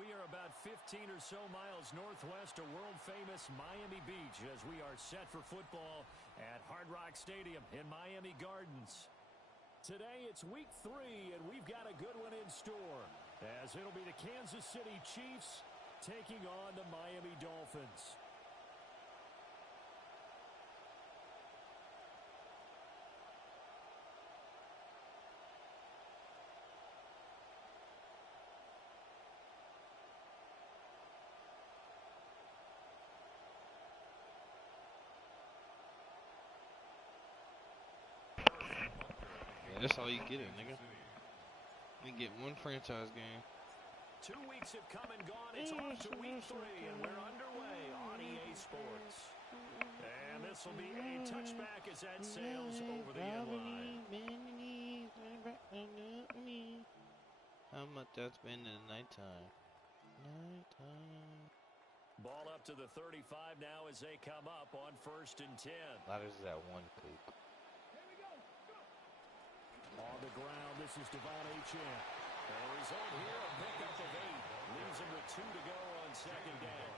we are about 15 or so miles northwest of world-famous Miami Beach as we are set for football at Hard Rock Stadium in Miami Gardens. Today, it's week 3, and we've got a good one in store, as it'll be the Kansas City Chiefs taking on the Miami Dolphins. That's all you get, nigga. You get one franchise game. 2 weeks have come and gone. It's off to week 3, and we're underway on EA Sports. And this will be a touchback as that sails over the end line. How much that's been in the nighttime? Ball up to the 35 now as they come up on 1st and 10. That is that one kook. On the ground, this is Devon Achane. The result here, a pickup of 8. Leaves him with 2 to go on 2nd down.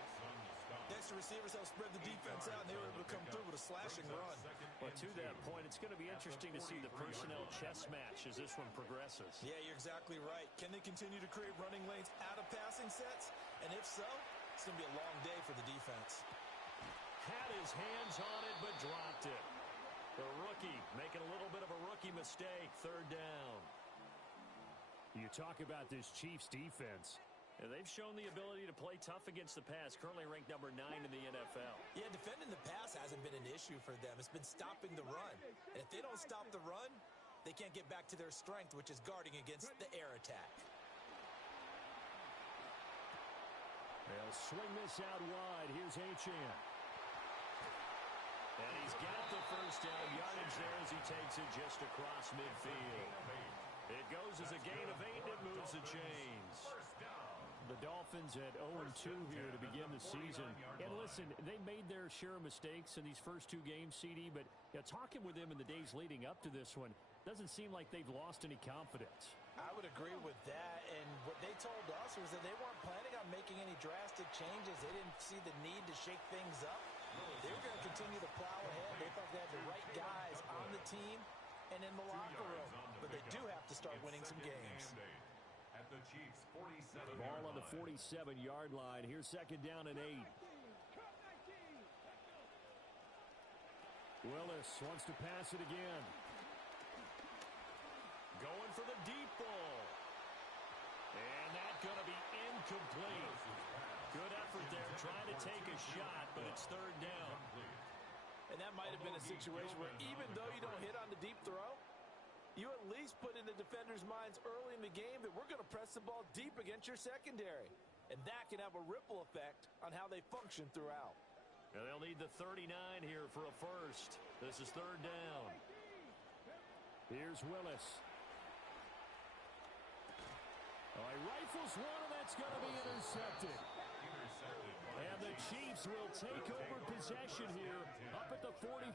Extra receivers help spread the defense out, and they were able to come through with a slashing run. But to that point, it's going to be interesting to see the personnel chess match as this one progresses. Yeah, you're exactly right. Can they continue to create running lanes out of passing sets? And if so, it's going to be a long day for the defense. Had his hands on it, but dropped it. The rookie making a little bit of a rookie mistake, 3rd down. You talk about this Chiefs defense. And they've shown the ability to play tough against the pass, currently ranked number 9 in the NFL. Yeah, defending the pass hasn't been an issue for them. It's been stopping the run. And if they don't stop the run, they can't get back to their strength, which is guarding against the air attack. They'll swing this out wide. Here's Achane. And he's got the 1st down yardage there as he takes it just across midfield. It goes as a gain of 8, and it moves the chains. The Dolphins at 0-2 here to begin the season. And listen, they made their share of mistakes in these first 2 games, CD, but talking with them in the days leading up to this one, doesn't seem like they've lost any confidence. I would agree with that, and what they told us was that they weren't planning on making any drastic changes. They didn't see the need to shake things up. They were going to continue to plow ahead. They thought they had the right guys on the team and in the locker room, but they do have to start winning some games. At the Chiefs 47. Ball on the 47-yard line. Here's 2nd down and 8. Willis wants to pass it again. Going for the deep ball. And that's going to be incomplete. Good effort there, trying to take a shot, but it's 3rd down. And that might have been a situation where even though you don't hit on the deep throw, you at least put in the defenders' minds early in the game that we're going to press the ball deep against your secondary. And that can have a ripple effect on how they function throughout. Now they'll need the 39 here for a 1st. This is 3rd down. Here's Willis. Oh, he rifles one, and that's going to be intercepted. And the Chiefs will take over possession here up at the 44.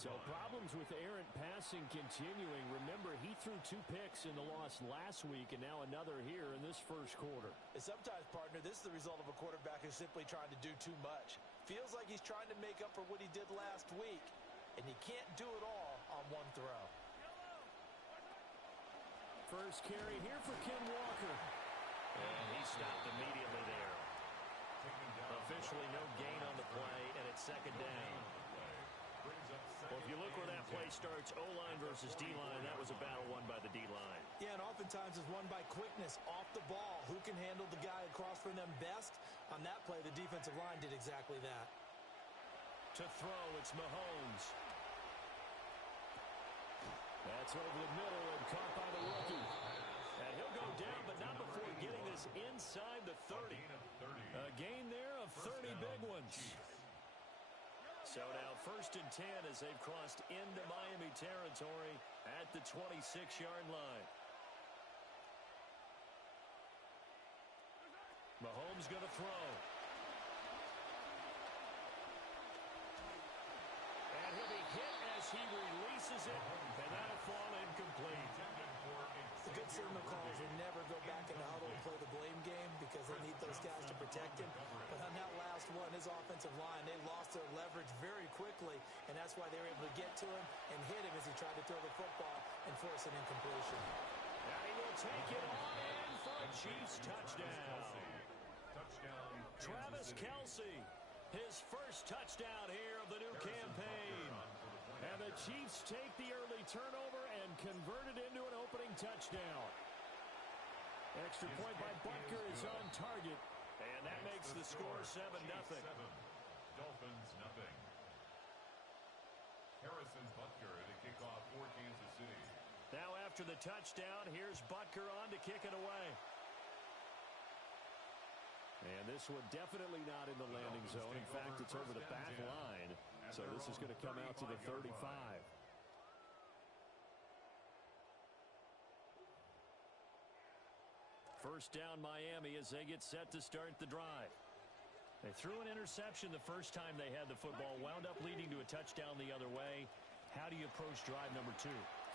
So problems with errant passing continuing. Remember, he threw 2 picks in the loss last week and now another here in this 1st quarter. And sometimes, partner, this is the result of a quarterback who's simply trying to do too much. Feels like he's trying to make up for what he did last week, and you can't do it all on one throw. First carry here for Ken Walker. And he stopped immediately there. Officially no gain on the play, and it's 2nd down. Well, if you look where that play starts, O-line versus D-line, that was a battle won by the D-line. Yeah, and oftentimes is won by quickness off the ball. Who can handle the guy across from them best? On that play, the defensive line did exactly that. To throw, it's Mahomes. That's over the middle and caught by the rookie. And he'll go down, but not before getting this inside the 30. A gain there of 30 big ones. So now 1st and 10 as they've crossed into Miami territory at the 26-yard line. Mahomes going to throw. And he'll be hit as he releases it, and that'll fall incomplete. The good signal calls will never go back in the huddle and play the blame game because they need those guys to protect him. But on that last one, his offensive line, they lost their leverage very quickly, and that's why they were able to get to him and hit him as he tried to throw the football and force an incompletion. And he will take it on in for a Chiefs touchdown. Travis Kelce, his first touchdown here of the new campaign. And the Chiefs take the early turnover and convert it into an opening touchdown. Extra point by Butker is on target, and that makes the score 7-0. Dolphins nothing. Harrison Butker to kick off for Kansas City. Now after the touchdown, here's Butker on to kick it away. And this one definitely not in the landing zone. In fact, it's over the back line. So this is going to come out to the 35. First down Miami as they get set to start the drive. They threw an interception the first time they had the football, wound up leading to a touchdown the other way. How do you approach drive number 2?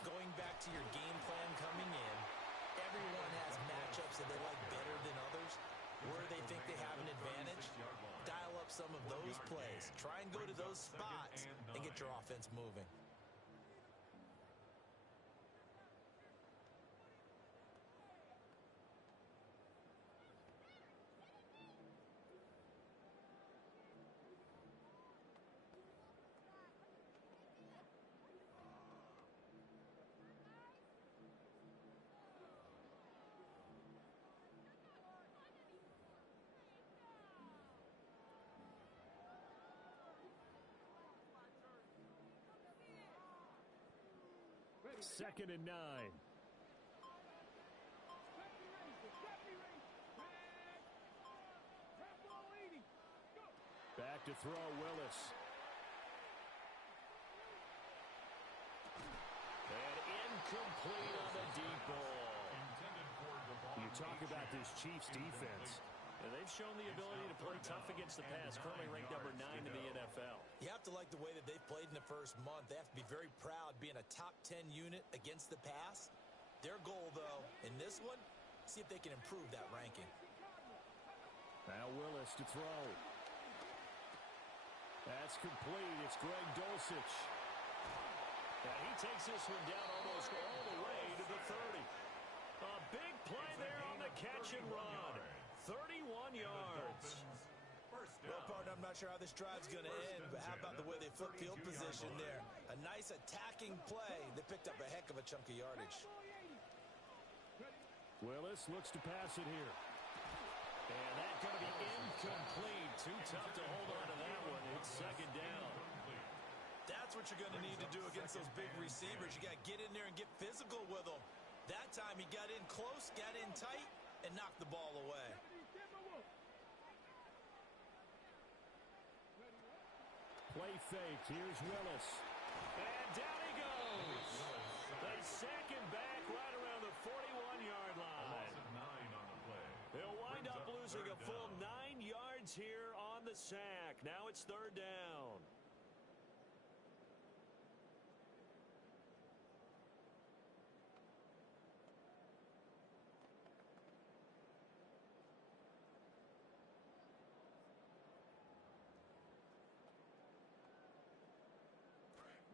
Going back to your game plan coming in, everyone has matchups that they like better than others. Where they think they have an advantage, dial up some of those plays. Try and go to those spots and get your offense moving. Second and 9. Back to throw, Willis. And incomplete on the deep ball. You talk about this Chiefs defense. And they've shown the ability to play tough against the pass, currently ranked number 9 in the NFL. You have to like the way that they've played in the first month. They have to be very proud being a top 10 unit against the pass. Their goal, though, in this one, see if they can improve that ranking. Now Willis to throw. That's complete. It's Greg Dulcich. And he takes this one down almost all the way to the 30. A big play there on the catch and run. 31 yards. Well, partner, I'm not sure how this drive's going to end, but how about the way they flip field position there? A nice attacking play. They picked up a heck of a chunk of yardage. Willis looks to pass it here. And that's going to be incomplete. Too tough to hold on to that one. It's second down. That's what you're going to need to do against those big receivers. You got to get in there and get physical with them. That time he got in close, got in tight, and knocked the ball away. Play fake. Here's Willis. And down he goes. They sack him back right around the 41-yard line. They'll wind up losing a full 9 yards here on the sack. Now it's third down.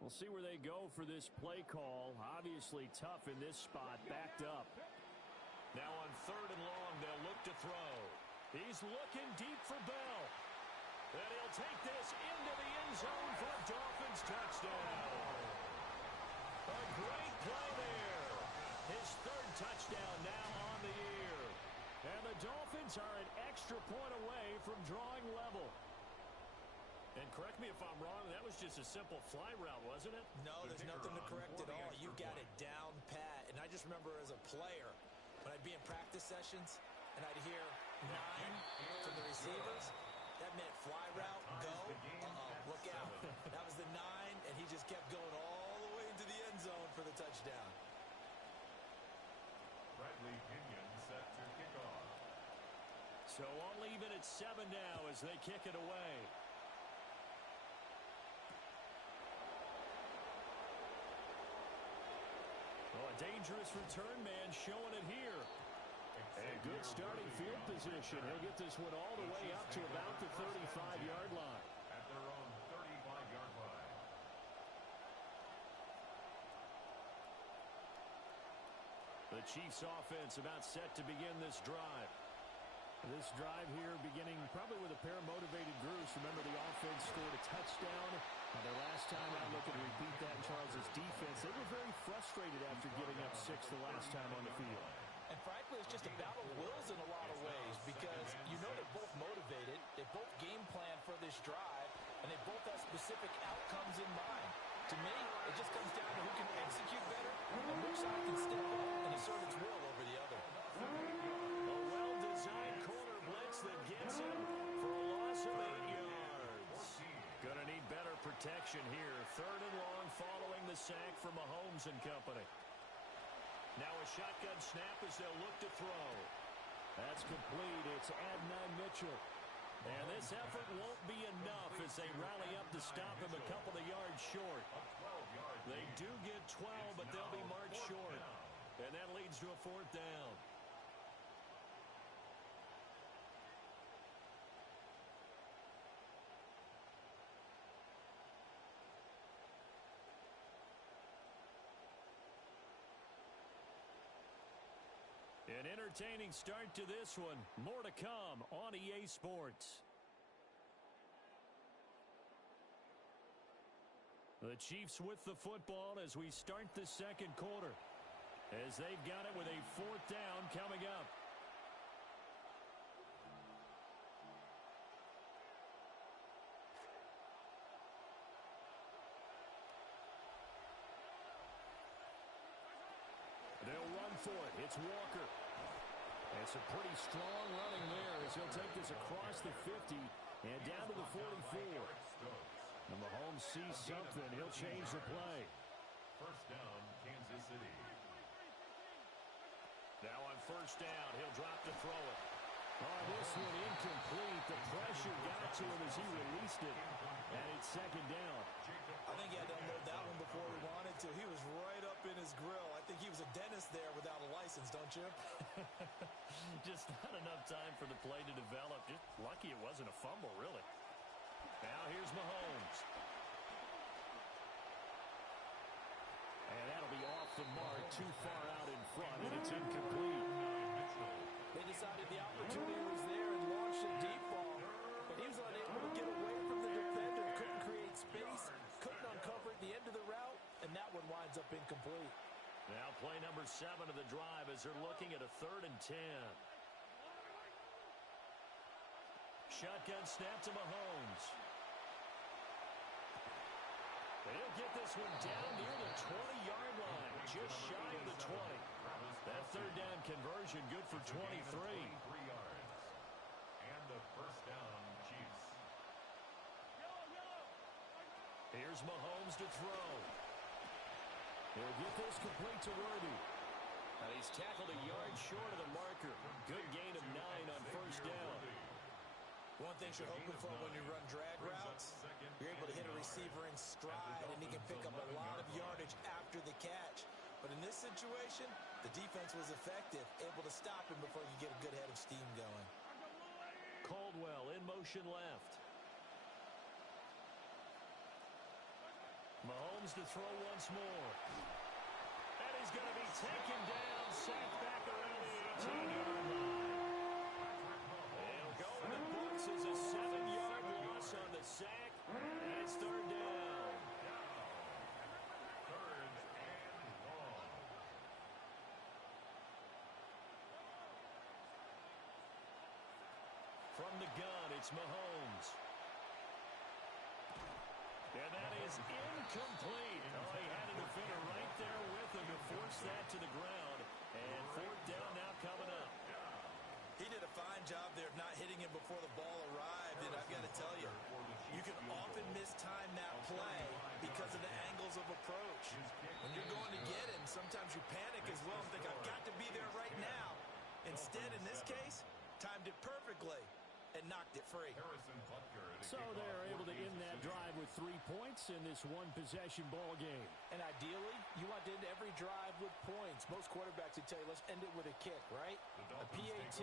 We'll see where they go for this play call. Obviously tough in this spot, backed up. Now on third and long, they'll look to throw. He's looking deep for Bell. And he'll take this into the end zone for a Dolphins touchdown. A great play there. His third touchdown now on the year. And the Dolphins are an extra point away from drawing level. And correct me if I'm wrong, that was just a simple fly route, wasn't it? No, there's nothing to correct at all. You got it down pat. And I just remember as a player, when I'd be in practice sessions, and I'd hear 9 from the receivers, that meant fly route, go, look out. That was the 9, and he just kept going all the way into the end zone for the touchdown. Bradley Pinion set to kick off. So all even at 7 now as they kick it away. dangerous return man showing it here. A good starting field position. He'll get this one all the way up to about the 35-yard line. At their own 35-yard line. The Chiefs offense about set to begin this drive. This drive here beginning probably with a pair of motivated groups. Remember, the offense scored a touchdown. Their last time out, looking to repeat that in Charles' defense. They were very frustrated after giving up 6 the last time on the field. And frankly, it's just a battle of wills in a lot of ways because you know they're both motivated. They both game plan for this drive, and they both have specific outcomes in mind. To me, it just comes down to who can execute better and which side can step up and assert its will over the other. A well-designed corner blitz that gets him for a loss of 8 yards. Gonna need better protection here. 3rd and long following the sack from Mahomes and company. Now a shotgun snap as they'll look to throw. That's complete. It's Adnan Mitchell. And this effort won't be enough as they rally up to stop him a couple of yards short. They do get 12, but they'll be marked short. And that leads to a 4th down. An entertaining start to this one. More to come on EA Sports. The Chiefs with the football as we start the second quarter. As they've got it with a 4th down coming up. They'll run for it. It's Walker. And some pretty strong running there as he'll take this across the 50 and down to the 44. And Mahomes sees something. He'll change the play. 1st down, Kansas City. Now on 1st down, he'll drop to throw it. Oh, this one incomplete. The pressure got to him as he released it. And it's 2nd down. I think he had to unload that one before he wanted to. He was right up in his grill. I think he was a dentist there without a license, don't you? Just not enough time for the play to develop. Just lucky it wasn't a fumble, really. Now here's Mahomes. And that'll be off the mark, too far out in front, and it's incomplete. They decided the opportunity was there and launched a deep ball, but he was unable to get away from the defender. Couldn't create space, couldn't uncover at the end of the route, and that one winds up incomplete. Now play number 7 of the drive as they're looking at a 3rd and 10. Shotgun snap to Mahomes. He'll get this one down near the 20-yard line, just shy of the 20. That 3rd down conversion good for 23. 23 yards. And the 1st down, Chiefs. Here's Mahomes to throw. He'll get this complete to Worthy. And he's tackled a yard short of the marker. Good gain of 9 on 1st down. One thing you're hoping for when you run drag routes, you're able to hit a receiver in stride, and he can pick up a lot of yardage after the catch. But in this situation, the defense was effective, able to stop him before you get a good head of steam going. Caldwell in motion left. Mahomes to throw once more. And he's going to be taken down, sacked back around the 18-yard line. It'll go in the books as a 7-yard loss on the sack, and it's 3rd down. 3rd and long. From the gun, it's Mahomes. And that is incomplete. Oh, he had a defender right there with him to force that to the ground. And 4th down now coming up. He did a fine job there of not hitting him before the ball arrived, and I've got to tell you, you can often mistime that play because of the angles of approach. When you're going to get him, sometimes you panic as well and think, I've got to be there right now. Instead, in this case, timed it perfectly and knocked it free. So they're able to end that drive with 3 points in this one-possession ball game. And ideally, you want to end every drive with points. Most quarterbacks would tell you, let's end it with a kick, right? A PAT,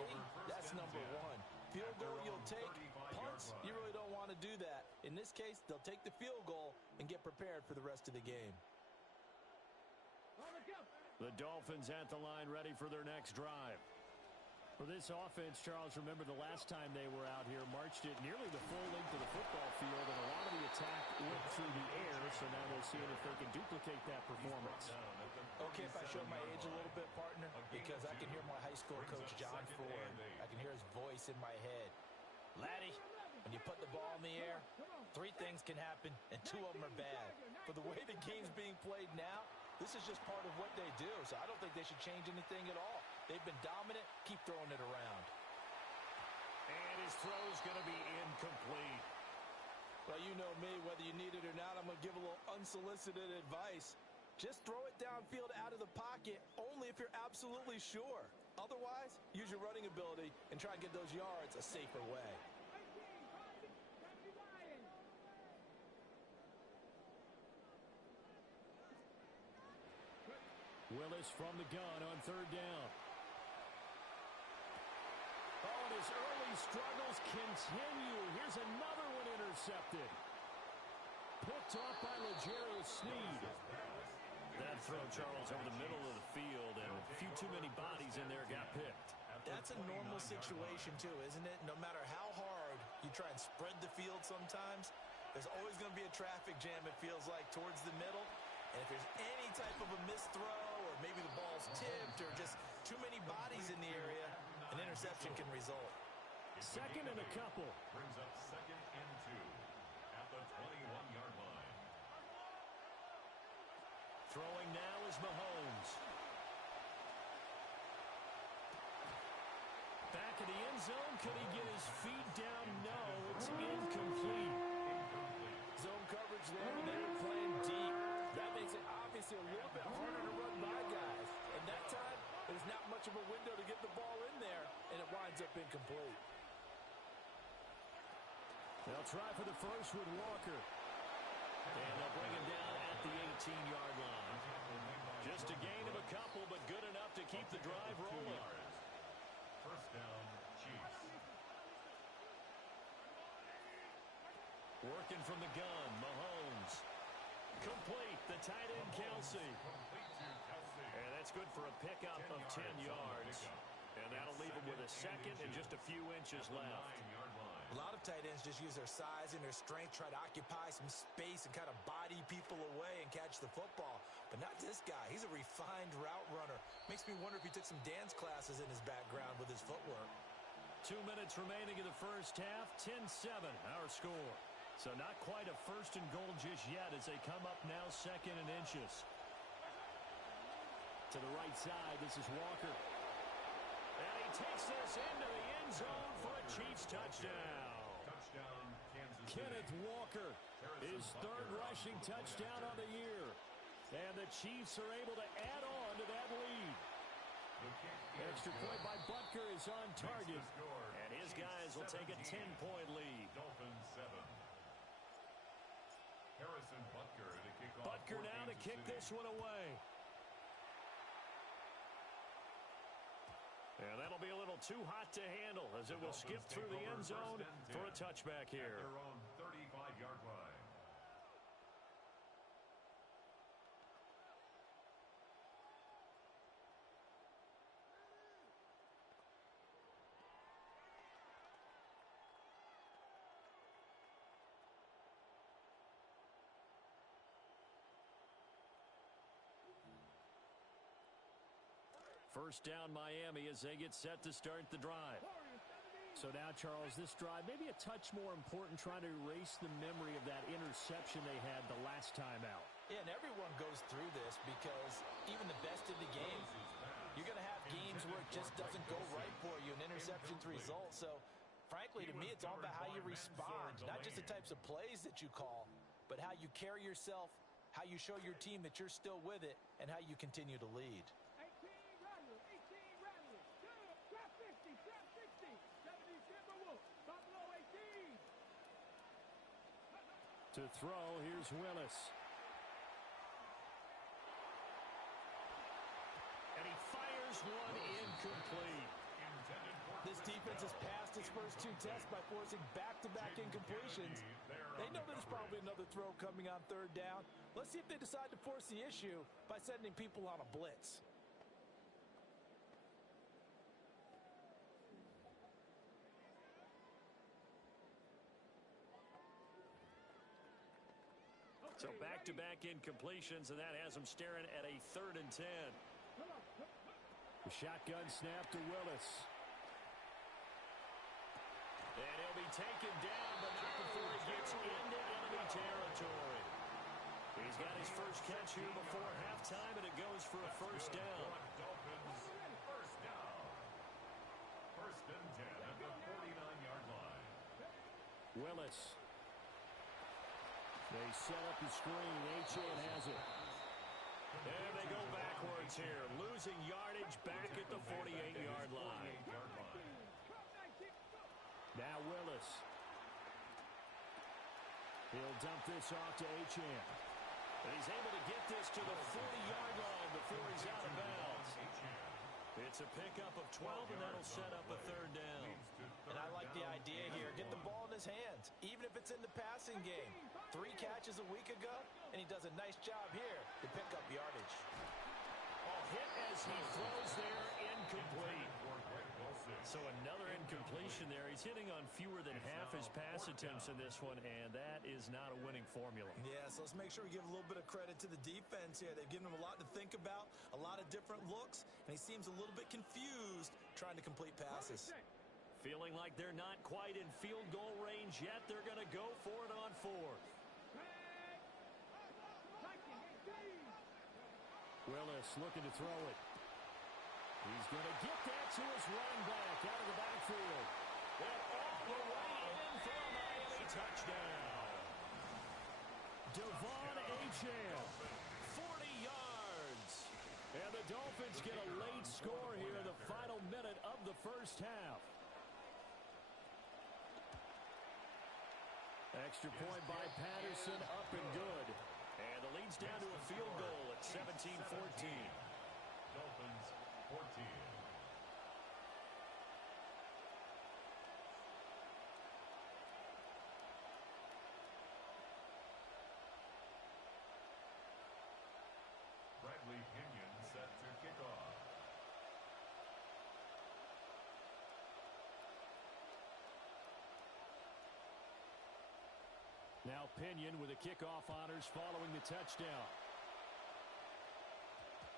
that's number one. Field goal you'll take. Punts, you really don't want to do that. In this case, they'll take the field goal and get prepared for the rest of the game. The Dolphins at the line ready for their next drive. For this offense, Charles, remember the last time they were out here, marched it nearly the full length of the football field, and a lot of the attack went through the air, so now they'll see if they can duplicate that performance. Okay, if I show my age a little bit, partner, because I can hear my high school coach, John Ford. I can hear his voice in my head. Laddie, when you put the ball in the air, 3 things can happen, and 2 of them are bad. For the way the game's being played now, this is just part of what they do, so I don't think they should change anything at all. They've been dominant. Keep throwing it around. And his throw's going to be incomplete. Well, you know me. Whether you need it or not, I'm going to give a little unsolicited advice. Just throw it downfield out of the pocket, only if you're absolutely sure. Otherwise, use your running ability and try and get those yards a safer way. Willis from the gun on 3rd down. Oh, and his early struggles continue. Here's another one intercepted. Picked off by L'Jarius Sneed. That throw, Charles, over the middle of the field, and a few too many bodies in there got picked. That's a normal situation, too, isn't it? No matter how hard you try and spread the field sometimes, there's always going to be a traffic jam, it feels like, towards the middle. And if there's any type of a missed throw, or maybe the ball's tipped, or just too many bodies in the area, an interception can result. 2nd and a couple. Brings up 2nd and 2 at the 21-yard line. Throwing now is Mahomes. Back in the end zone. Could he get his feet down? No, it's incomplete. Zone coverage there, and they were playing deep. That makes it obviously a little bit harder to run by guys. And that time, there's not much of a window to get the ball in there, and it winds up incomplete. They'll try for the first with Walker. And they'll bring him down at the 18-yard line. Just a gain of a couple, but good enough to keep the drive rolling. 1st down, Chiefs. Working from the gun, Mahomes. Complete, the tight end, Kelsey. And that's good for a pickup of 10 yards. And that'll leave him with a 2nd and just a few inches left. A lot of tight ends just use their size and their strength, try to occupy some space and kind of body people away and catch the football. But not this guy. He's a refined route runner. Makes me wonder if he took some dance classes in his background with his footwork. 2 minutes remaining in the first half. 10-7, our score. So not quite a 1st and goal just yet as they come up now 2nd and inches. To the right side, this is Walker. And he takes this into the end zone for a Chiefs touchdown. Touchdown, Kansas City. Kenneth Walker, his 3rd rushing touchdown on the year. And the Chiefs are able to add on to that lead. Extra point by Butker is on target. And his guys will take a 10-point lead. Dolphins 7. Harrison Butker to kick off. Butker now to kick this one away. And that'll be a little too hot to handle as it will skip through the end zone for a touchback here. At their own 35-yard line. First down Miami as they get set to start the drive. So now, Charles, this drive maybe a touch more important, trying to erase the memory of that interception they had the last time out. Yeah, and everyone goes through this because even the best of the game, you're going to have games where it just doesn't go right for you, and interceptions result. So, frankly, to me, it's all about how you respond, not just the types of plays that you call, but how you carry yourself, how you show your team that you're still with it, and how you continue to lead. To throw, here's Willis. And he fires one incomplete. This defense has passed its first two tests by forcing back-to-back incompletions. They know there's probably another throw coming on third down. Let's see if they decide to force the issue by sending people on a blitz. So back-to-back incompletions, and that has him staring at a 3rd and 10. The shotgun snap to Willis. And he'll be taken down, but not before he gets into enemy territory. He's got his first catch here before halftime, and it goes for a first down. Dolphins, first down. 1st and 10 at the 49-yard line. Willis. They set up the screen. Achane has it. And they go backwards here, losing yardage back at the 48-yard line. Now Willis. He'll dump this off to Achane. And he's able to get this to the 40-yard line before he's out of bounds. It's a pickup of 12, and that'll set up a 3rd down. And I like the idea here. Get the ball in his hands, even if it's in the passing game. 3 catches a week ago, and he does a nice job here to pick up yardage. Oh, hit as he throws there, incomplete. So another incompletion there. He's hitting on fewer than half his pass attempts in this one, and that is not a winning formula. Yeah, so let's make sure we give a little bit of credit to the defense here. They've given him a lot to think about, a lot of different looks, and he seems a little bit confused trying to complete passes. Feeling like they're not quite in field goal range yet. They're going to go for it on 4th. Willis looking to throw it. He's going to get that to his running back out of the backfield. And all the way in for a Miami touchdown. Devon Achane, 40 yards. And the Dolphins get a late score here in the final minute of the first half. Extra point by Patterson, up and good. And the lead's down to a field goal at 17-14. Dolphins 14. Bradley Pinion set to kick off. Now Pinion with the kickoff honors following the touchdown.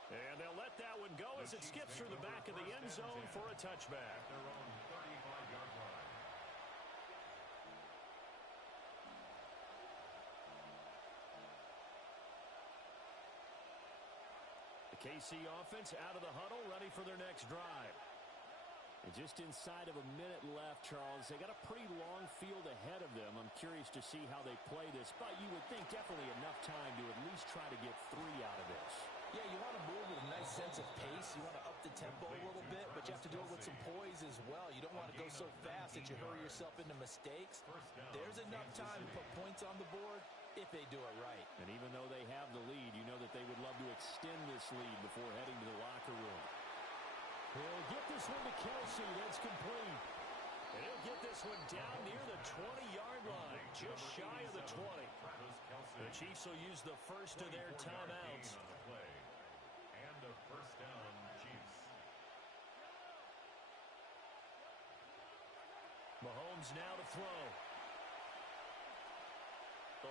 And they'll let that one go as it skips through the back of the end zone for a touchback. At their own 35-yard line. The KC offense out of the huddle, ready for their next drive. And just inside of a minute left, Charles. They got a pretty long field ahead of them. I'm curious to see how they play this, but you would think definitely enough time to at least try to get 3 out of this. Yeah, you want to move with a nice sense of pace. You want to up the tempo a little bit, but you have to do it with some poise as well. You don't want to go so fast that you hurry yourself into mistakes. There's enough time to put points on the board if they do it right. And even though they have the lead, you know that they would love to extend this lead before heading to the locker room. He'll get this one to Kelsey. That's complete. And he'll get this one down near the 20-yard line, just shy of the 20. The Chiefs will use the first of their timeouts. And a first down, Chiefs. Mahomes now to throw.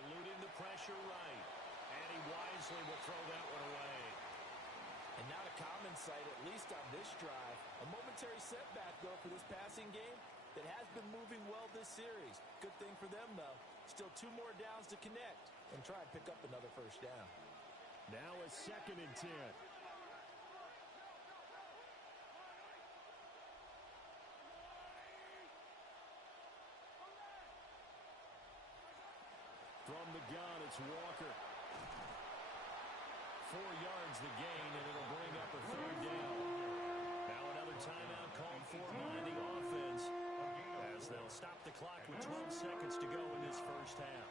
Eluding the pressure right. And he wisely will throw that one away. And not a common sight, at least on this drive. A momentary setback, though, for this passing game that has been moving well this series. Good thing for them, though. Still 2 more downs to connect and try and pick up another first down. Now a 2nd and 10. From the gun, it's Walker. 4 yards the gain, and it'll bring up a 3rd down. Now another timeout called for by the offense as they'll stop the clock with 12 seconds to go in this first half.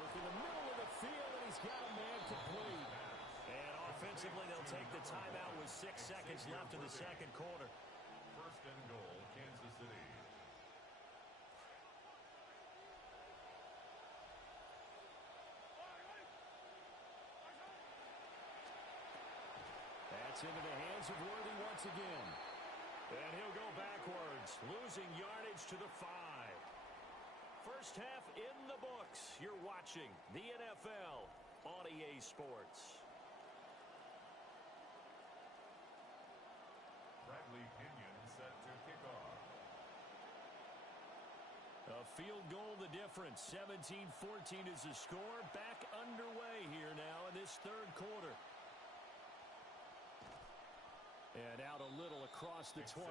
Working the middle of the field, and he's got a man complete. And offensively, they'll take the timeout with 6 seconds left in the second quarter. First and goal, Kansas City. That's into the hands of Worthy once again. And he'll go backwards, losing yardage to the 5. First half in the books. You're watching the NFL on EA Sports. Bradley Pinion set to kick off. A field goal the difference. 17-14 is the score. Back underway here now in this third quarter. And out a little across the 25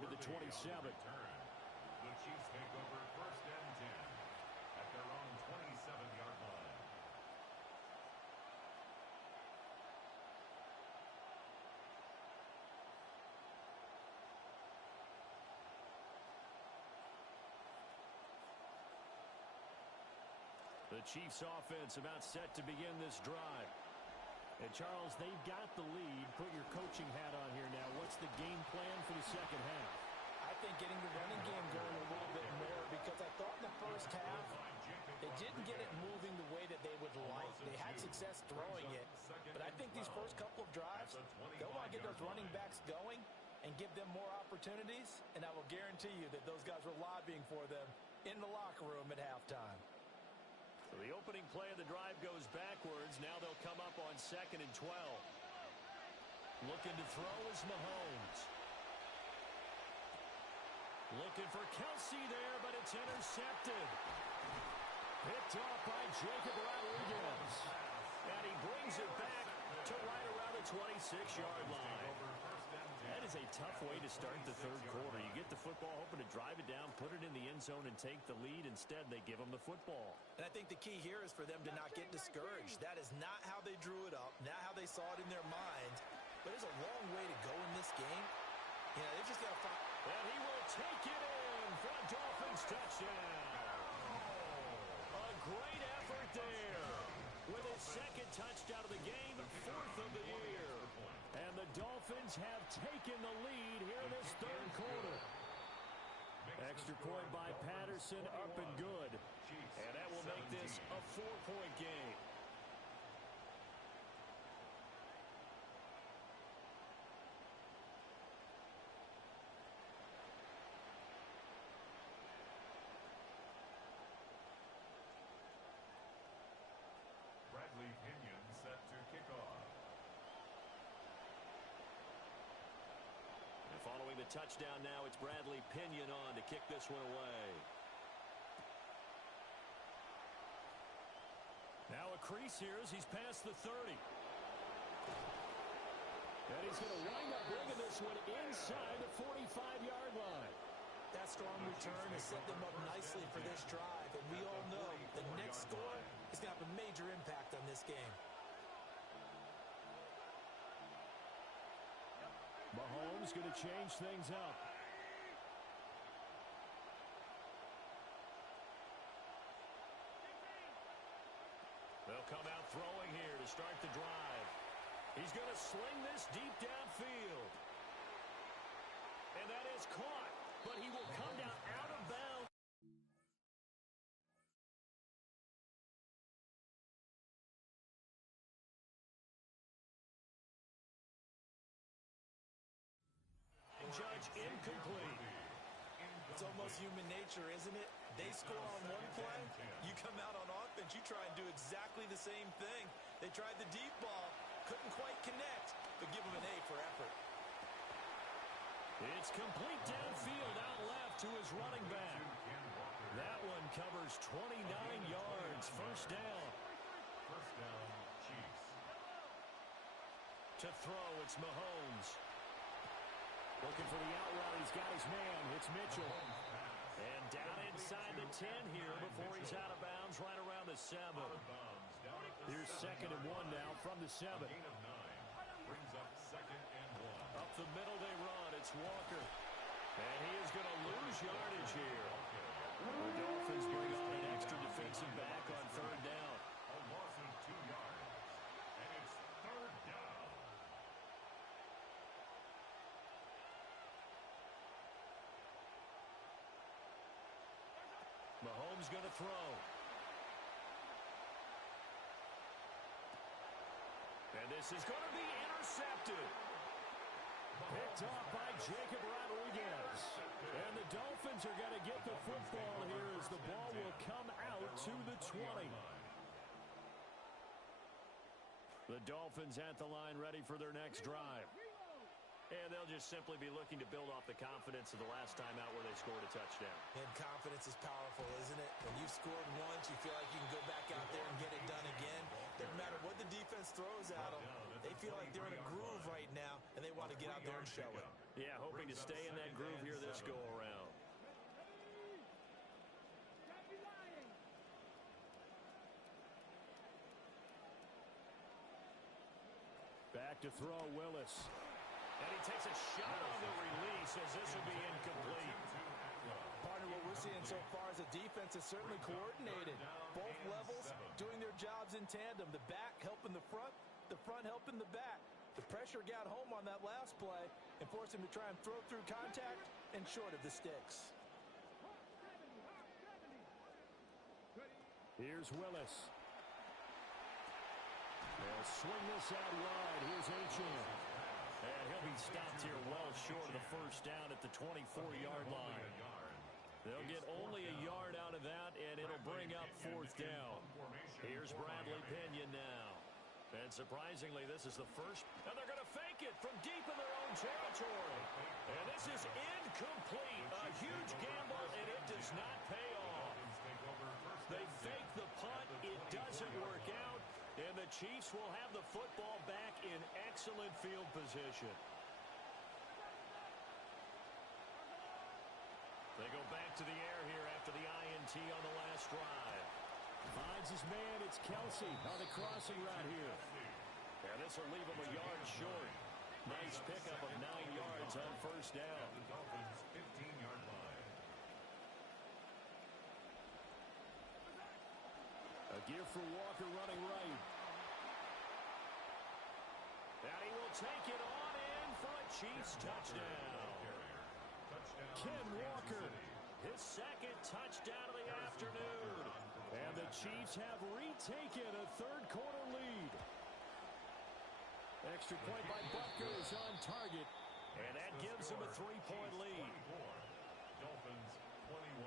to the 27. The Chiefs take over first and 10 at their own 27-yard line. The Chiefs offense about set to begin this drive. And Charles, they've got the lead. Put your coaching hat on here now. What's the game plan for the second half? I think getting the running game going a little bit more, because I thought in the first half they didn't get it moving the way that they would like. They had success throwing it, but I think these first couple of drives, they'll want to get those running backs going and give them more opportunities, and I will guarantee you that those guys were lobbying for them in the locker room at halftime. So the opening play of the drive goes backwards. Now they'll come up on 2nd and 12. Looking to throw is Mahomes. Looking for Kelsey there, but it's intercepted. Picked off by Jacob Rodriguez. And he brings it back to right around the 26-yard line. That is a tough way to start the third quarter. You get the football, hoping to drive it down, put it in the end zone, and take the lead. Instead, they give them the football. And I think the key here is for them to not get discouraged. That is not how they drew it up, not how they saw it in their minds. But there's a long way to go in this game. You know, they've just got to find. And he will take it in for a Dolphins touchdown. A great effort there. With his second touchdown of the game, 4th of the year. And the Dolphins have taken the lead here in this third quarter. Extra point by Patterson, up and good. And that will make this a 4-point game. Bradley Pinion set to kick off. Following the touchdown now, it's Bradley Pinion on to kick this one away. Now a crease here as he's past the 30. And he's going to wind up bringing this one inside the 45-yard line. That strong return has set them up nicely for this drive, and we all know the next score is going to have a major impact on this game. Mahomes going to change things up. They'll come out throwing here to start the drive. He's going to sling this deep downfield. And that is caught, but he will come down out of bounds. Judge incomplete. It's almost human nature, isn't it? They score on one play, you come out on offense, you try and do exactly the same thing. They tried the deep ball, couldn't quite connect, but give them an A for effort. It's complete downfield, out left to his running back. That one covers 29 yards, first down. First down, Chiefs. To throw, it's Mahomes. Looking for the out route, he's got his man, it's Mitchell. And down inside the 10 here before he's out of bounds, right around the 7. Here's 2nd and 1 now from the 7. Gain of 9 brings up 2nd and 1. Up the middle they run, it's Walker. And he is going to lose yardage here. The Dolphins bring on an extra defensive back on third down. A loss of 2 yards. And it's third down. Mahomes going to throw. And this is going to be intercepted. Picked off by Jacob Rodriguez. And the Dolphins are going to get the football here as the ball will come out to the 20. The Dolphins at the line ready for their next drive. And they'll just simply be looking to build off the confidence of the last time out where they scored a touchdown. And confidence is powerful, isn't it? When you've scored once, you feel like you can go back out there and get it done again. Doesn't matter what the defense throws at them. They feel like they're in a groove right now, and they want to get out there and show it. Yeah, hoping to stay in that groove here this go-around. Back to throw, Willis. And he takes a shot on the release as this will be incomplete. Partner, what we're seeing so far is the defense is certainly coordinated. Both levels doing their jobs in tandem. The back helping the front helping the back. The pressure got home on that last play and forced him to try and throw through contact and short of the sticks. Here's Willis. They'll swing this out wide. Here's Achane. And he'll be stopped here well short of the first down at the 24-yard line. They'll get only a yard out of that, and it'll bring up fourth down. Here's Bradley Pinion now. And surprisingly, this is the first. And they're going to fake it from deep in their own territory. And this is incomplete. A huge gamble, and it does not pay off. They fake the punt. It doesn't work out. And the Chiefs will have the football back in excellent field position. They go back to the air here after the INT on the last drive. Finds his man. It's Kelsey on the crossing route here. And this will leave him a yard short. Nice pickup of 9 yards on first down. The Dolphins' 15-yard line. A gear for Walker running right. And he will take it on in for a Chiefs touchdown. Ken Walker, his second touchdown of the afternoon. And the Chiefs have retaken a third-quarter lead. Extra point by Butker is on target. And that gives him a 3-point lead. Dolphins 21.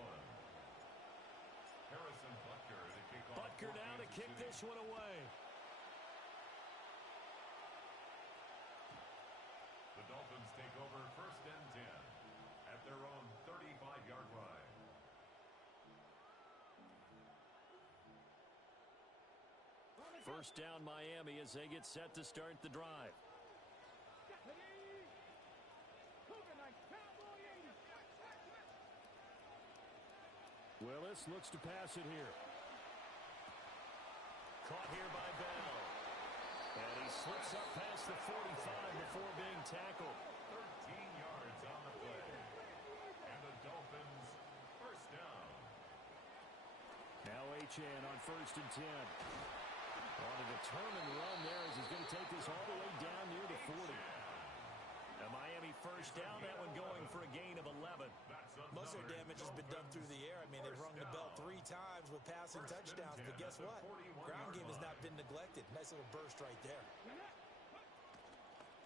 Harrison Butker to kick off. Butker now to kick this one away. The Dolphins take over first and 10 at their own 35-yard line. First down Miami as they get set to start the drive. Willis looks to pass it here. Caught here by Bell. And he slips up past the 45 before being tackled. 13 yards on the play. And the Dolphins first down. Now Achane on first and 10. On a determined run there as he's going to take this all the way down near the 40. A Miami first down, that one going for a gain of 11. Most of their damage has been done through the air. I mean, they've rung the bell 3 times with passing touchdowns, but guess what? Ground game has not been neglected. Nice little burst right there.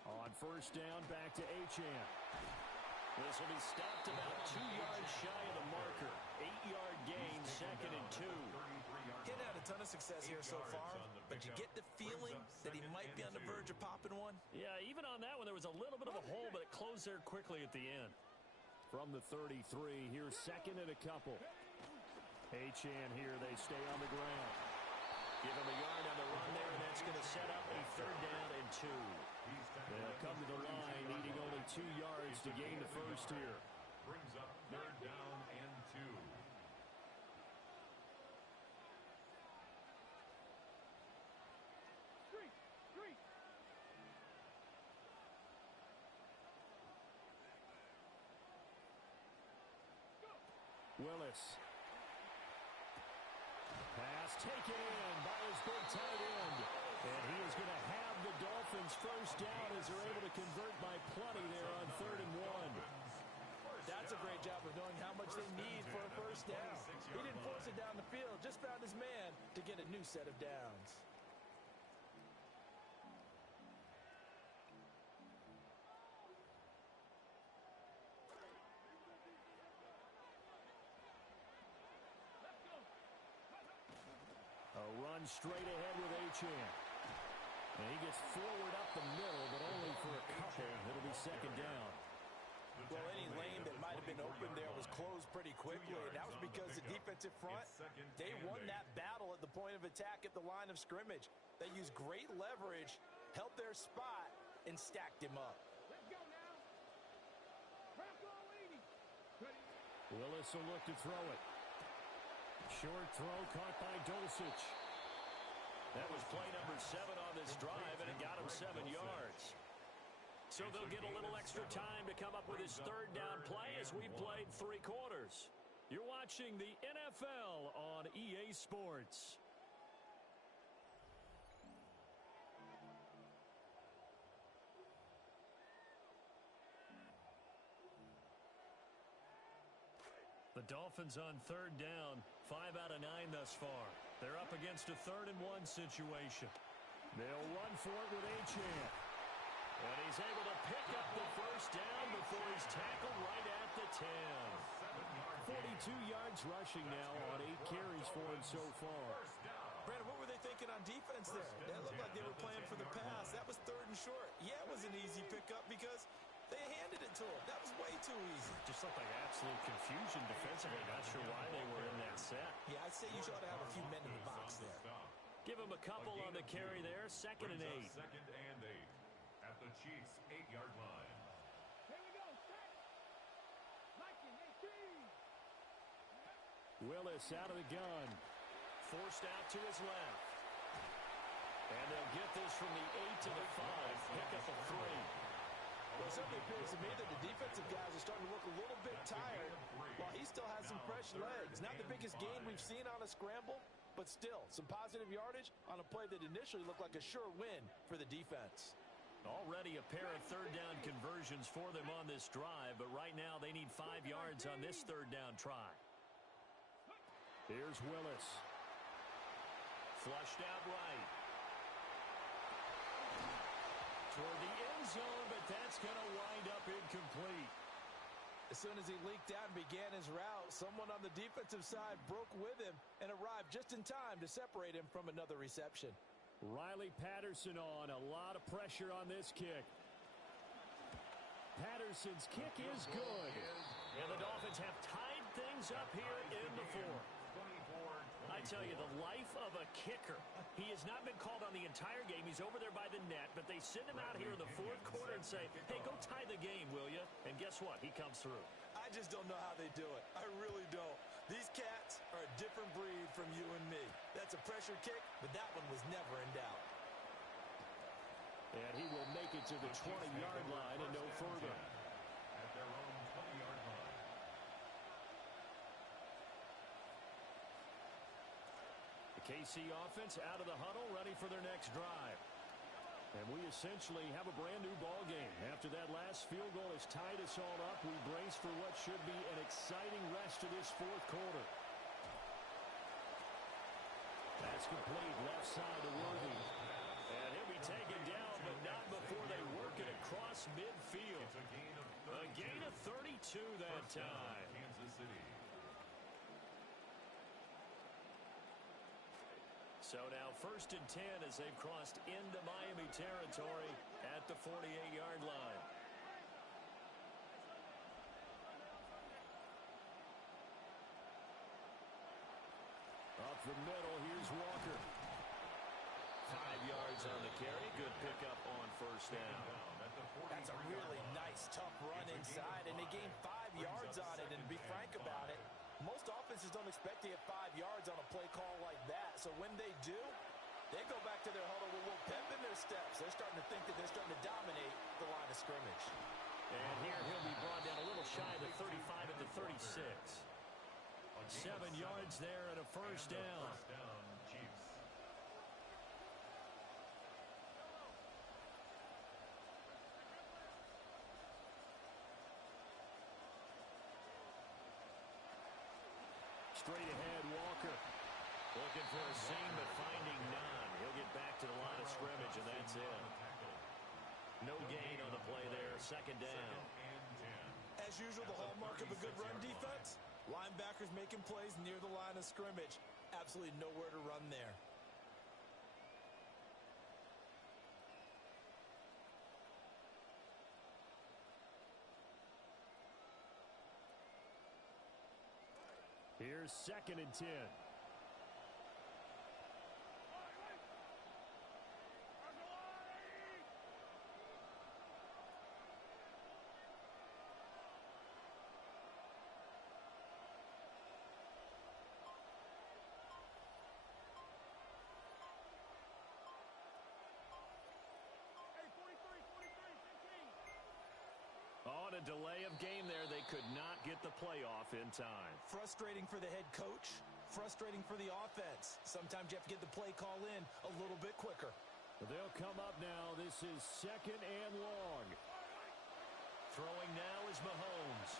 On first down, back to Achane. This will be stopped about 2 yards shy of the marker. 8-yard gain, second and 2. Getting had a ton of success here so far, but you get the feeling that he might be on the verge of popping one. Yeah, even on that one, there was a little bit of a hole, but it closed there quickly at the end. From the 33, here's second and a couple. Achane here, they stay on the ground. Give him a yard on the run there, and that's going to set up a third down and 2. They'll come to the line, needing only 2 yards to gain the first here. Brings up third down and 2. Willis pass taken in by his big tight end. And he is going to have the Dolphins first down as they're able to convert by plenty there on 3rd and 1. That's a great job of knowing how much they need for a first down. He didn't force it down the field, just found his man to get a new set of downs. A run straight ahead with Achane. And he gets forward up the middle, but only for a couple. It'll be 2nd down. Well, any lane that might have been open there was closed pretty quickly, and that was because the defensive front, they won that battle at the point of attack at the line of scrimmage. They used great leverage, held their spot, and stacked him up. Willis will look to throw it. Short throw caught by Dulcich. That was play number 7 on this drive, and it got him 7 yards. So they'll get a little extra time to come up with his 3rd down play as we played 3 quarters. You're watching the NFL on EA Sports. The Dolphins on 3rd down, 5 out of 9 thus far. They're up against a 3rd and 1 situation. They'll run for it with Achane. And he's able to pick up the first down before he's tackled right at the 10. 42 yards rushing now on 8 carries for him so far. Brandon, what were they thinking on defense there? That looked like they were playing for the pass. That was 3rd and short. Yeah, it was an easy pickup because they handed it to him. That was way too easy. Just looked like absolute confusion defensively. Not sure why they were in that set. Yeah, I'd say you ought to have a few men in the box there. Give him a couple on the carry there. 2nd and 8. 2nd and 8 at the Chiefs' 8-yard line. Here we go. Set. Mikey, 18. Willis out of the gun. Forced out to his left. And they'll get this from the 8 to the 5. Pick up a 3. Well, it certainly appears to me that the defensive guys are starting to look a little bit tired while he still has some fresh legs. Not the biggest gain we've seen on a scramble, but still some positive yardage on a play that initially looked like a sure win for the defense. Already a pair of 3rd down conversions for them on this drive, but right now they need 5 yards on this 3rd down try. Here's Willis. Flushed out right. Toward the end zone, but that's going to wind up incomplete. As soon as he leaked out and began his route, someone on the defensive side broke with him and arrived just in time to separate him from another reception. Riley Patterson on. A lot of pressure on this kick. Patterson's kick is good. And the Dolphins have tied things up here in the 4th. I tell you, the life of a kicker. He has not been called on the entire game. He's over there by the net, but they send him out here in the 4th quarter and say, hey, go tie the game, will you? And guess what? He comes through. I just don't know how they do it. I really don't. These cats are a different breed from you and me. That's a pressure kick, but that one was never in doubt. And he will make it to the 20-yard line and no further. At their own 20-yard line. The KC offense out of the huddle, ready for their next drive. And we essentially have a brand new ball game. After that last field goal has tied us all up, we brace for what should be an exciting rest of this 4th quarter. That's complete, left side to Worthy. And he'll be taken down, but not before they work it across midfield. A gain of 32 that time. Kansas City. So now 1st and 10 as they've crossed into Miami territory at the 48-yard line. Up the middle, here's Walker. 5 yards on the carry. Good pickup on 1st down. That's a really nice, tough run inside, and they gained 5 yards on it. And to be frank about it, most offenses don't expect to get 5 yards on a play call like that. So when they do, they go back to their huddle with a little pep in their steps. They're starting to think that they're starting to dominate the line of scrimmage. And here he'll be brought down a little shy of the 35 at the 36. 7 yards there and a 1st down. Straight ahead, Walker. Looking for a seam, but finding none. He'll get back to the line of scrimmage, and that's it. No gain on the play there. Second down. As usual, the hallmark of a good run defense, linebackers making plays near the line of scrimmage. Absolutely nowhere to run there. Here's 2nd and 10. On a delay of game there, they could not get the playoff in time. Frustrating for the head coach, frustrating for the offense. Sometimes you have to get the play call in a little bit quicker. They'll come up now. This is 2nd and long. Throwing now is Mahomes.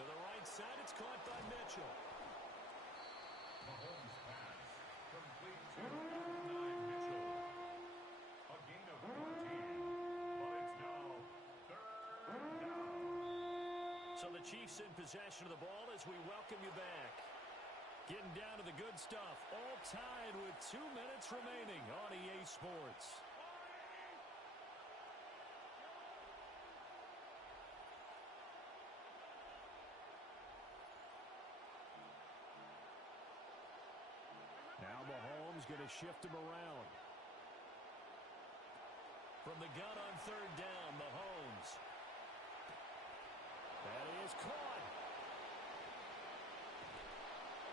To the right side, it's caught by Mitchell. Mahomes pass. Complete to Mitchell. A gain of 14. But it's now 3rd down. So the Chiefs in possession of the ball as we welcome you back. Getting down to the good stuff. All tied with 2 minutes remaining on EA Sports. Now Mahomes going to shift him around. From the gun on 3rd down, Mahomes. That is caught.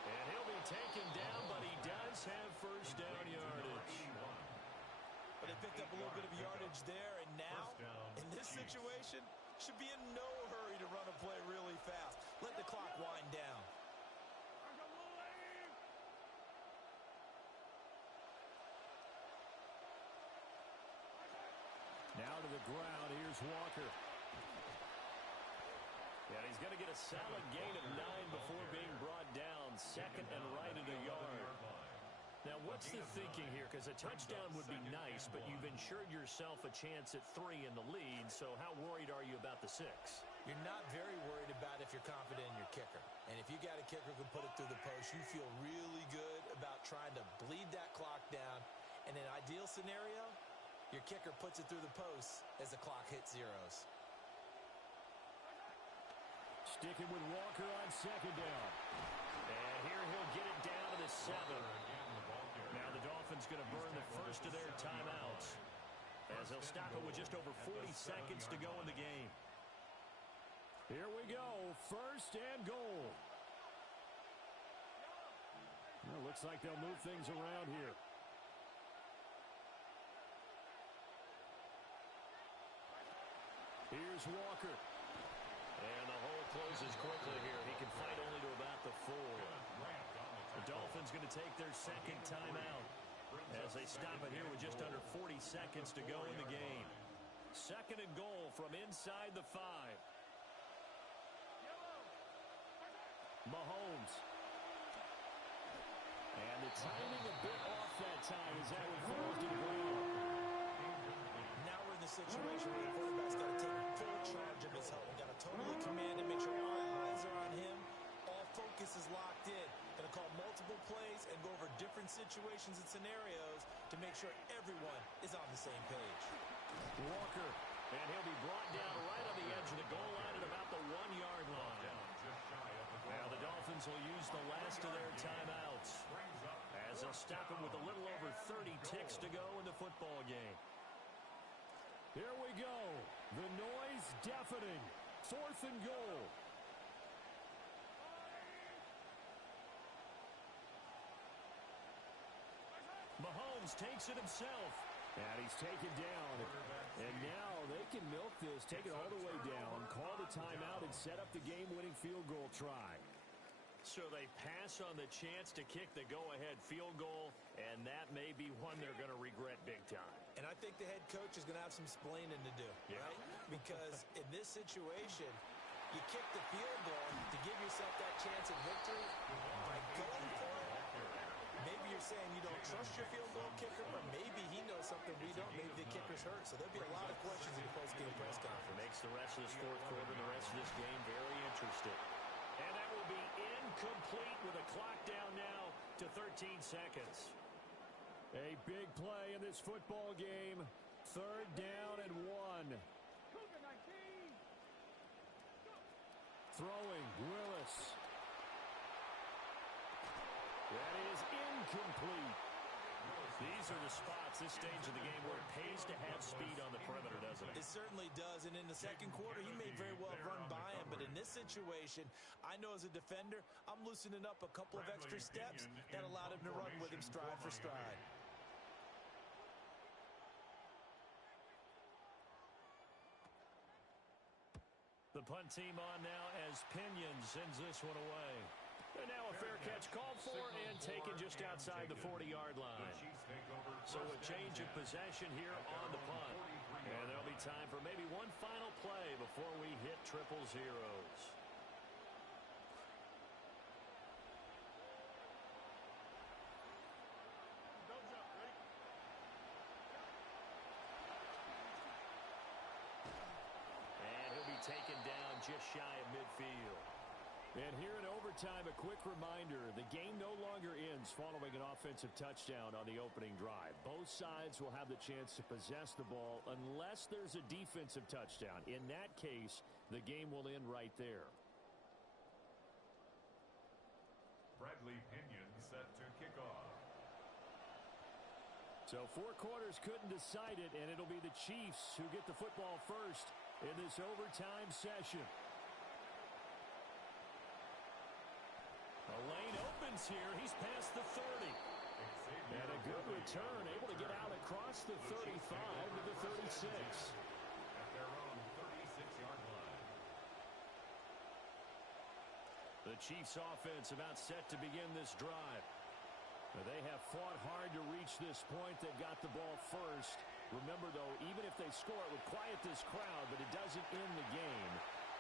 And he'll be taken down, but he does have 1st down yardage. But they picked up a little bit of yardage there, and now, in this situation, should be in no hurry to run a play really fast. Let the clock wind down. Now to the ground, here's Walker. Yeah, he's going to get a solid gain of 9 before being brought down. 2nd and right at a yard. Now, what's the thinking here? Because a touchdown would be nice, but you've ensured yourself a chance at 3 in the lead, so how worried are you about the 6? You're not very worried about if you're confident in your kicker. And if you got a kicker who can put it through the post, you feel really good about trying to bleed that clock down. In an ideal scenario, your kicker puts it through the post as the clock hits zeros. Sticking with Walker on 2nd down. And here he'll get it down to the 7. Now the Dolphins going to burn the first of their timeouts as they'll stop it with just over 40 seconds to go in the game. Here we go. 1st and goal. Well, looks like they'll move things around here. Here's Walker. And the hole closes quickly here. He can fight only to about the 4. The Dolphins going to take their 2nd timeout as they stop it here with just under 40 seconds to go in the game. 2nd and goal from inside the 5. Mahomes. And the timing a bit off that time as that one falls to the ground. Now we're in the situation where the quarterback's got to take full charge of his help. Got to totally command and make sure all eyes are on him. All focus is locked in. Going to call multiple plays and go over different situations and scenarios to make sure everyone is on the same page. Walker, and he'll be brought down right on the edge of the goal line at about the 1-yard line. Now the Dolphins will use the last of their timeouts as they'll stop it with a little over 30 ticks to go in the football game. Here we go. The noise deafening. 4th and goal. Mahomes takes it himself. And he's taken down. And now they can milk this, take it all the way down, call the timeout, and set up the game-winning field goal try. So they pass on the chance to kick the go-ahead field goal, and that may be one they're going to regret big time. And I think the head coach is going to have some splaining to do, right? Because in this situation, You kick the field goal to give yourself that chance at victory by going for it. Maybe you're saying you don't trust your field goal kicker, or maybe he knows something we don't. Maybe the kicker's hurt. So there'll be a lot of questions in the post-game press conference. Makes the rest of this fourth quarter, the rest of this game very interesting. And that will be incomplete with a clock down now to 13 seconds. A big play in this football game. 3rd down and 1. Throwing, Willis. That is incomplete. These are the spots, this stage of the game, where it pays to have speed on the perimeter, doesn't it? It certainly does, and in the second quarter, he may very well run by him, but in this situation, I know as a defender, I'm loosening up a couple of extra steps that allowed him to run with him stride for stride. The punt team on now as Pinion sends this one away. And now a fair catch called for and taken just outside the 40-yard line. So a change of possession here on the punt. And there'll be time for maybe one final play before we hit triple zeros. And he'll be taken down just shy of midfield. And here in overtime, a quick reminder, the game no longer ends following an offensive touchdown on the opening drive. Both sides will have the chance to possess the ball unless there's a defensive touchdown. In that case, the game will end right there. Bradley Pinion set to kick off. So 4 quarters couldn't decide it, and it'll be the Chiefs who get the football first in this overtime session. A lane opens here. He's past the 30. And a good return, able to get out across the 35 to the 36. At their own 36-yard line. The Chiefs offense about set to begin this drive. They have fought hard to reach this point. They've got the ball first. Remember, though, even if they score, it would quiet this crowd, but it doesn't end the game.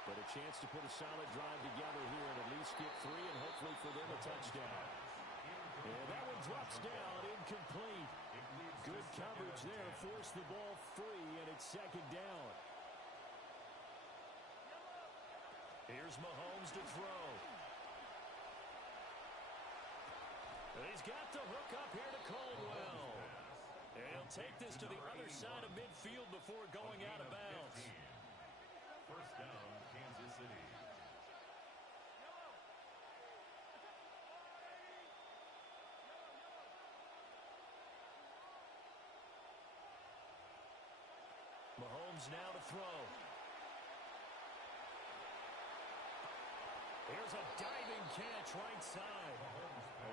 But a chance to put a solid drive together here and at least get 3 and hopefully for them a touchdown. And that one drops down, incomplete. Good coverage there, forced the ball free, and it's 2nd down. Here's Mahomes to throw. And he's got the hook up here to Caldwell. And he'll take this to the other side of midfield before going out of bounds. 1st down, Kansas City. Mahomes now to throw. Here's a diving catch right side.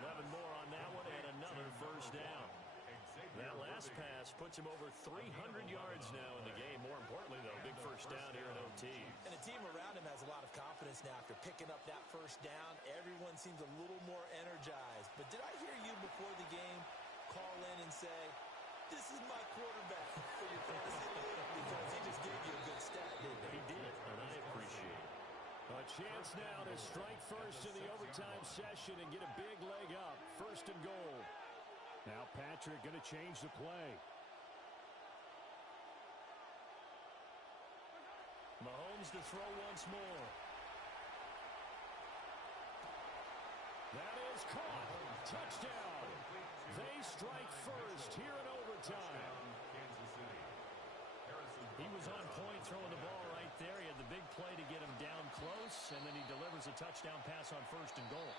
11 more on that one and another 1st down. That last pass puts him over 300 yards now in the game. More importantly, though, big 1st down here in OT. And the team around him has a lot of confidence now after picking up that 1st down. Everyone seems a little more energized. But did I hear you before the game call in and say, this is my quarterback for your fantasy league? Because he just gave you a good stat, didn't he? He did, and I appreciate it. A chance now to strike first in the overtime session and get a big leg up. 1st and goal. Now Patrick going to change the play. Mahomes to throw once more. That is caught. Touchdown. They strike first here in overtime. He was on point throwing the ball right there. He had the big play to get him down close, and then he delivers a touchdown pass on 1st and goal.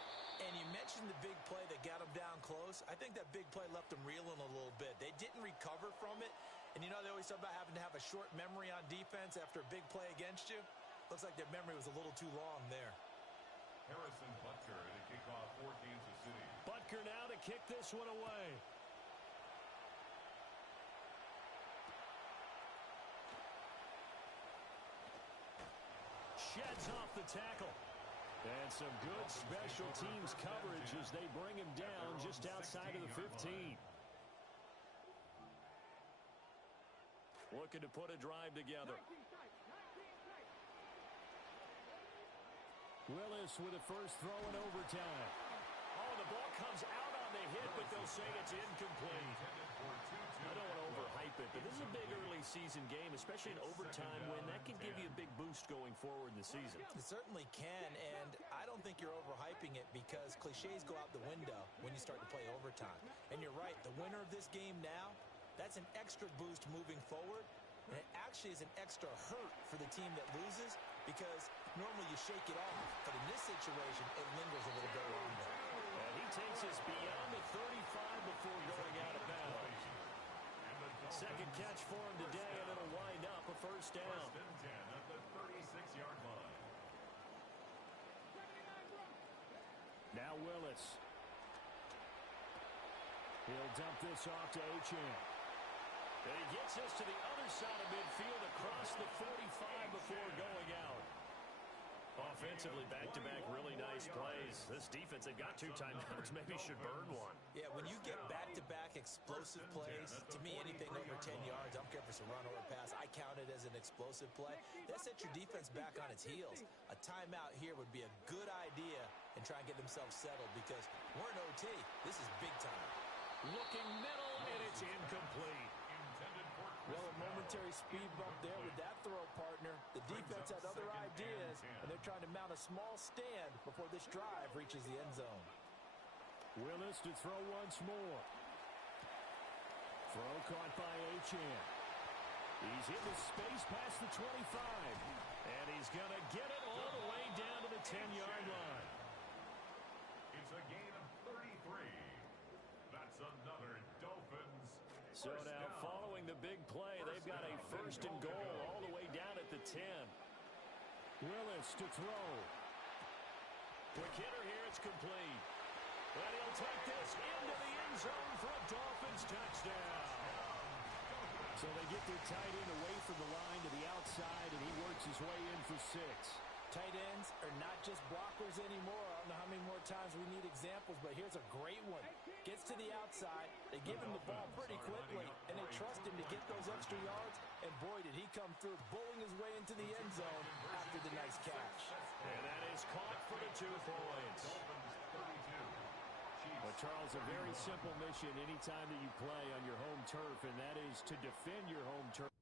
And you mentioned the big play that got him down close. I think that big play left him reeling a little bit. They didn't recover from it. And you know, they always talk about having to have a short memory on defense after a big play against you. Looks like their memory was a little too long there. Harrison Butker to kick off for Kansas City. Butker now to kick this one away. Sheds off the tackle. And some good special teams coverage as they bring him down just outside of the 15. Looking to put a drive together. Willis with a first throw in overtime. Oh, the ball comes out on the hit, but they'll say it's incomplete. I don't want to overhype it, but this is a big early season game, especially an overtime win. That can give you a big boost going forward in the season. It certainly can, and I don't think you're overhyping it because cliches go out the window when you start to play overtime. And you're right, the winner of this game now, that's an extra boost moving forward, and it actually is an extra hurt for the team that loses because normally you shake it off, but in this situation, it lingers a little bit longer. And he takes us beyond the 35 before going out of bounds. Second catch for him today, and it'll wind up a first down. First and 10 at the 36-yard line. Now Willis. He'll dump this off to Achane. And he gets us to the other side of midfield across the 45 before going out. Offensively, back-to-back really nice plays. This defense, they've got 2 timeouts, maybe should burn one. Yeah, when you get back-to-back explosive plays, to me, anything over 10 yards, I don't care if it's a run or a pass, I count it as an explosive play. That sets your defense back on its heels. A timeout here would be a good idea and try and get themselves settled because we're in OT. This is big time. Looking middle, and it's incomplete. Well, a momentary speed bump there with that throw, partner. The defense had other ideas, and they're trying to mount a small stand before this drive reaches the end zone. Willis to throw once more. Throw caught by Achane. He's in the space past the 25. And he's going to get it all the way down to the 10-yard line. It's a gain of 33. That's another Dolphins. So now following the big play, they've got a first and goal all the way down at the 10. Willis to throw. Quick hitter here, it's complete. And he'll take this into the end zone for a Dolphins touchdown. So they get their tight end away from the line to the outside, and he works his way in for 6. Tight ends are not just blockers anymore. I don't know how many more times we need examples, but here's a great one. Gets to the outside, they give him the ball pretty quickly, and they trust him to get those extra yards, and boy, did he come through, bowling his way into the end zone after the nice catch. And that is caught for the 2 points. But Charles, a very simple mission anytime that you play on your home turf, and that is to defend your home turf.